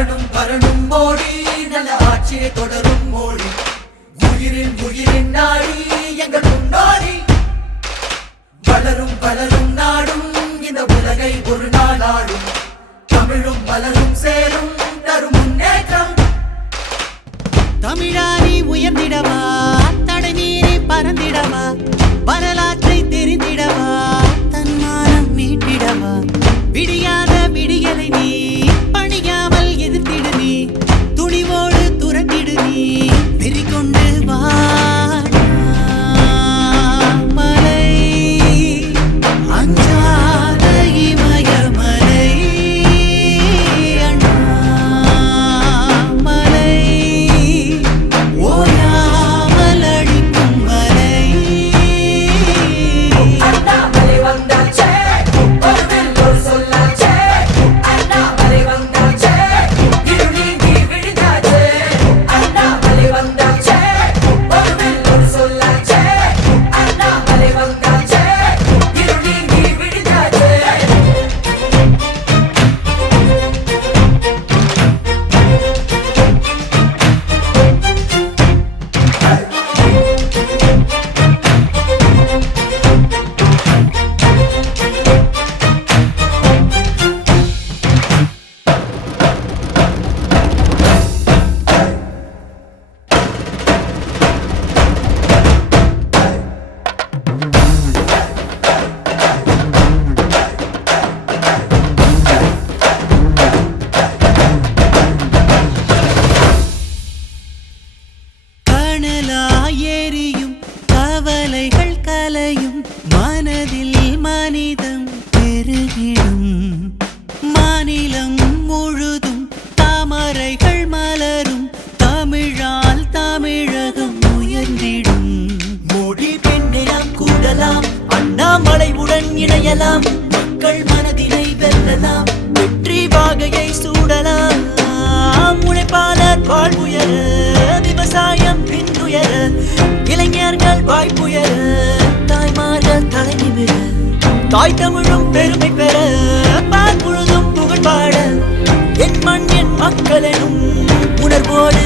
வரணும் வரணும் மோடி நல்ல ஆட்சியை தொடரும் மோடி உயிரின் உயிரின் நாடி எங்கள் முன்னோடி வளரும் வளரும் நாடும் இந்த உலகை ஒரு நாள் ஆடும் தமிழும் மலரும் சேரும் தரும் முன்னேற்றம் தமிழானி உயர்ந்திடவா தடை மீறி பறந்திடவா வரலாற்றை தெரிந்திடவா தன்மானம் மீட்டிடவா விடியாத விடியலை நீ பணியாமல் எதிர்த்திடு நீ துணிவோடு துரத்திடு நீ வெறி கொண்டு வா மனதில் மனிதம் பெருகிடும் மாநிலம் முழுதும் தாமரைகள் மலரும் தமிழால் தமிழகம் உயர்ந்திடும் மொழி பெண்ணெல்லாம் கூடலாம் அண்ணாமலையுடன் இணையலாம் மக்கள் மனதினை வெல்லலாம் வெற்றி வாகையை சூடலாம் உழைப்பாளர் வாழ்வுயர விவசாயம் பின்னுயர இளைஞர்கள் வாய்ப்புயர தாய்மார்கள் தலை நிமிர தாய் தமிழும் பெருமை பெற பால் முழுதும் புகழ் பாட என் மண் என் மக்கள் எனும் உணர்வோடு